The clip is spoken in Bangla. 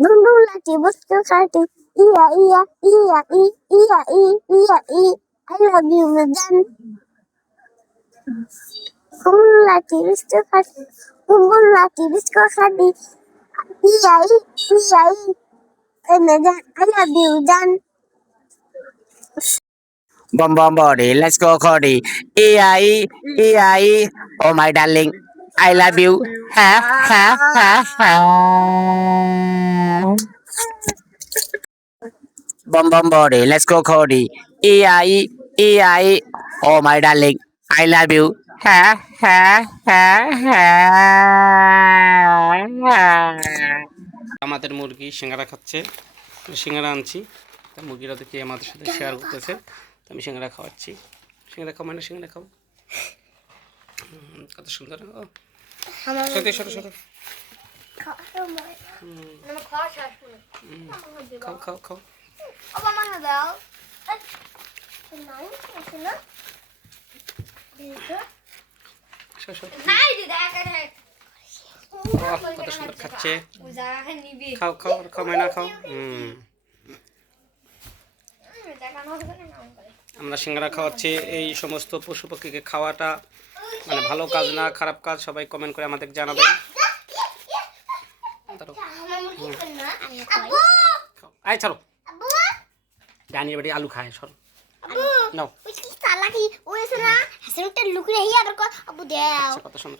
Dulu lagi bosku kaki. Iya iya iya iya iya iya. I love you Medan. Dulu lagi bosku kaki. Dulu lagi bosku kaki. Iya iya iya. Medan I love you Medan. Bom bom body, let's go Cody. E-I-E. Oh my darling, I love you. Ha ha ha ha. Bom bom body, let's go Cody. E-I-E. Oh my darling, I love you. Ha ha ha ha. আমাদের মুরগি সিঙ্গারা খাচ্ছে, সিঙ্গারা আনছি, তা মুরগিরা দেখি আমাদের সাথে শেয়ার করতেছে, তো আমি সিঙ্গারা খাওয়াচ্ছি। সিঙ্গারা খাও মানে সিঙ্গারা খাও, কত সুন্দর। ও সত্যি সরো সরো, খাও খাও খাও। কত সুন্দর খাচ্ছে, খাও খাও খাও মাইনা খাও। আমরা সিঙ্গারা খাওয়াচ্ছি। এই সমস্ত পশু পাখিকে খাওয়াটা মানে ভালো কাজ না খারাপ কাজ, সবাই কমেন্ট করে আমাদের জানাবেন। আয় ছাড়ো, জানি এবারে আলু খায়, সরো নাও। কত সুন্দর।